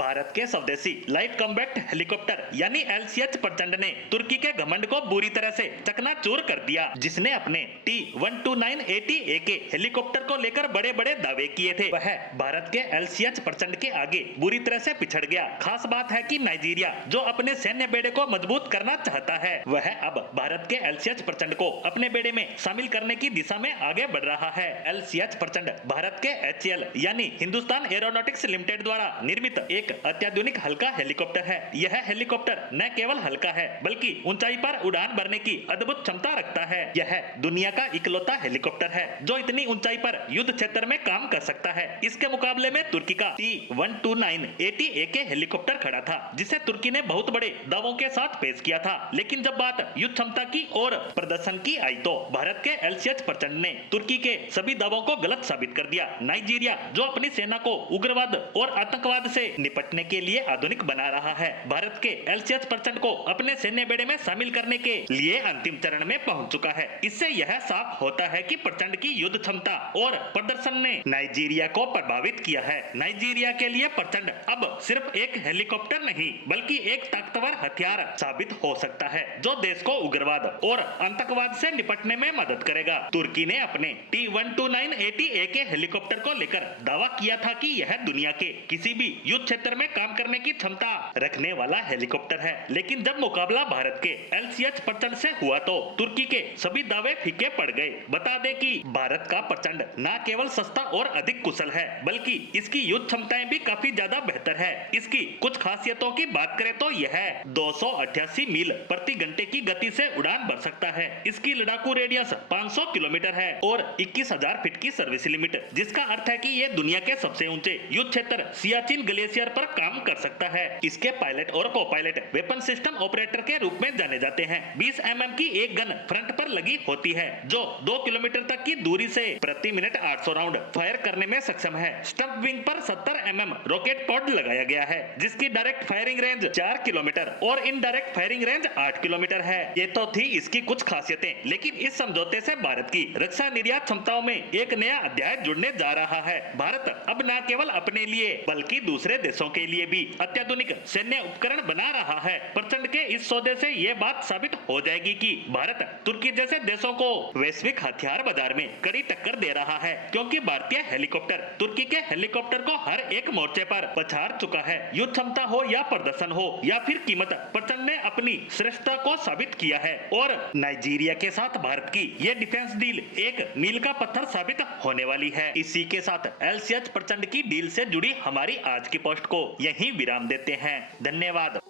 भारत के स्वदेशी light combat helicopter यानी LCH प्रचंड ने तुर्की के घमंड को बुरी तरह से चकनाचूर कर दिया, जिसने अपने T-129AT के हेलीकॉप्टर को लेकर बड़े बड़े दावे किए थे। वह भारत के LCH प्रचंड के आगे बुरी तरह से पिछड़ गया। खास बात है कि नाइजीरिया, जो अपने सैन्य बेड़े को मजबूत करना चाहता है, वह अब भारत के LCH प्रचंड को अपने बेड़े में शामिल करने की दिशा में आगे बढ़ रहा है। LCH प्रचंड भारत के HAL यानी हिंदुस्तान एरोनॉटिक्स लिमिटेड द्वारा निर्मित एक अत्याधुनिक हल्का हेलीकॉप्टर है। यह हेलीकॉप्टर न केवल हल्का है बल्कि ऊंचाई पर उड़ान भरने की अद्भुत क्षमता रखता है। यह दुनिया का इकलौता हेलीकॉप्टर है जो इतनी ऊंचाई पर युद्ध क्षेत्र में काम कर सकता है। इसके मुकाबले में तुर्की का T-129AT के हेलीकॉप्टर खड़ा था, जिसे तुर्की ने बहुत बड़े दावों के साथ पेश किया था। लेकिन जब बात युद्ध क्षमता की और प्रदर्शन की आई तो भारत के LCH प्रचंड ने तुर्की के सभी दावों को गलत साबित कर दिया। नाइजीरिया, जो अपनी सेना को उग्रवाद और आतंकवाद से निपटने के लिए आधुनिक बना रहा है, भारत के LCH प्रचंड को अपने सैन्य बेड़े में शामिल करने के लिए अंतिम चरण में पहुंच चुका है। इससे यह साफ होता है कि प्रचंड की युद्ध क्षमता और प्रदर्शन ने नाइजीरिया को प्रभावित किया है। नाइजीरिया के लिए प्रचंड अब सिर्फ एक हेलीकॉप्टर नहीं बल्कि एक ताकतवर हथियार साबित हो सकता है, जो देश को उग्रवाद और आतंकवाद से निपटने में मदद करेगा। तुर्की ने अपने T-129AT के हेलीकॉप्टर को लेकर दावा किया था कि यह दुनिया के किसी भी युद्ध क्षेत्र में काम करने की क्षमता रखने वाला हेलीकॉप्टर है। लेकिन जब मुकाबला भारत के LCH प्रचंड से हुआ तो तुर्की के सभी दावे फीके पड़ गए। बता दें कि भारत का प्रचंड न केवल सस्ता और अधिक कुशल है बल्कि इसकी युद्ध क्षमताएं भी काफी ज्यादा बेहतर है। इसकी कुछ खासियतों की बात करें तो यह 288 मील प्रति घंटे की गति से उड़ान भर सकता है। इसकी लड़ाकू रेडियस 500 किलोमीटर है और 21,000 फीट की सर्विस लिमिट, जिसका अर्थ है कि यह दुनिया के सबसे ऊंचे युद्ध क्षेत्र सियाचिन ग्लेशियर पर काम कर सकता है। इसके पायलट और को पायलट वेपन सिस्टम ऑपरेटर के रूप में जाने जाते हैं। 20 mm की एक गन फ्रंट पर लगी होती है जो 2 किलोमीटर तक की दूरी से प्रति मिनट 800 राउंड फायर करने में सक्षम है। स्टंप विंग पर 70 mm रॉकेट पॉड लगाया गया है, जिसकी डायरेक्ट फायरिंग रेंज 4 किलोमीटर और इनडायरेक्ट फायरिंग रेंज 8 किलोमीटर है। ये तो थी इसकी कुछ खासियतें, लेकिन इस समझौते से भारत की रक्षा निर्यात क्षमताओं में एक नया अध्याय जुड़ने जा रहा है। भारत अब न केवल अपने लिए बल्कि दूसरे देशों के लिए भी अत्याधुनिक सैन्य उपकरण बना रहा है। प्रचंड के इस सौदे से ये बात साबित हो जाएगी कि भारत तुर्की जैसे देशों को वैश्विक हथियार बाजार में कड़ी टक्कर दे रहा है, क्योंकि भारतीय हेलीकॉप्टर तुर्की के हेलीकॉप्टर को हर एक मोर्चे पर पछाड़ चुका है। युद्ध क्षमता हो या प्रदर्शन हो या फिर कीमत, प्रचंड ने अपनी श्रेष्ठता को साबित किया है और नाइजीरिया के साथ भारत की ये डिफेंस डील एक मील का पत्थर साबित होने वाली है। इसी के साथ LCH प्रचंड की डील से जुड़ी हमारी आज की पोस्ट को यहीं विराम देते हैं। धन्यवाद।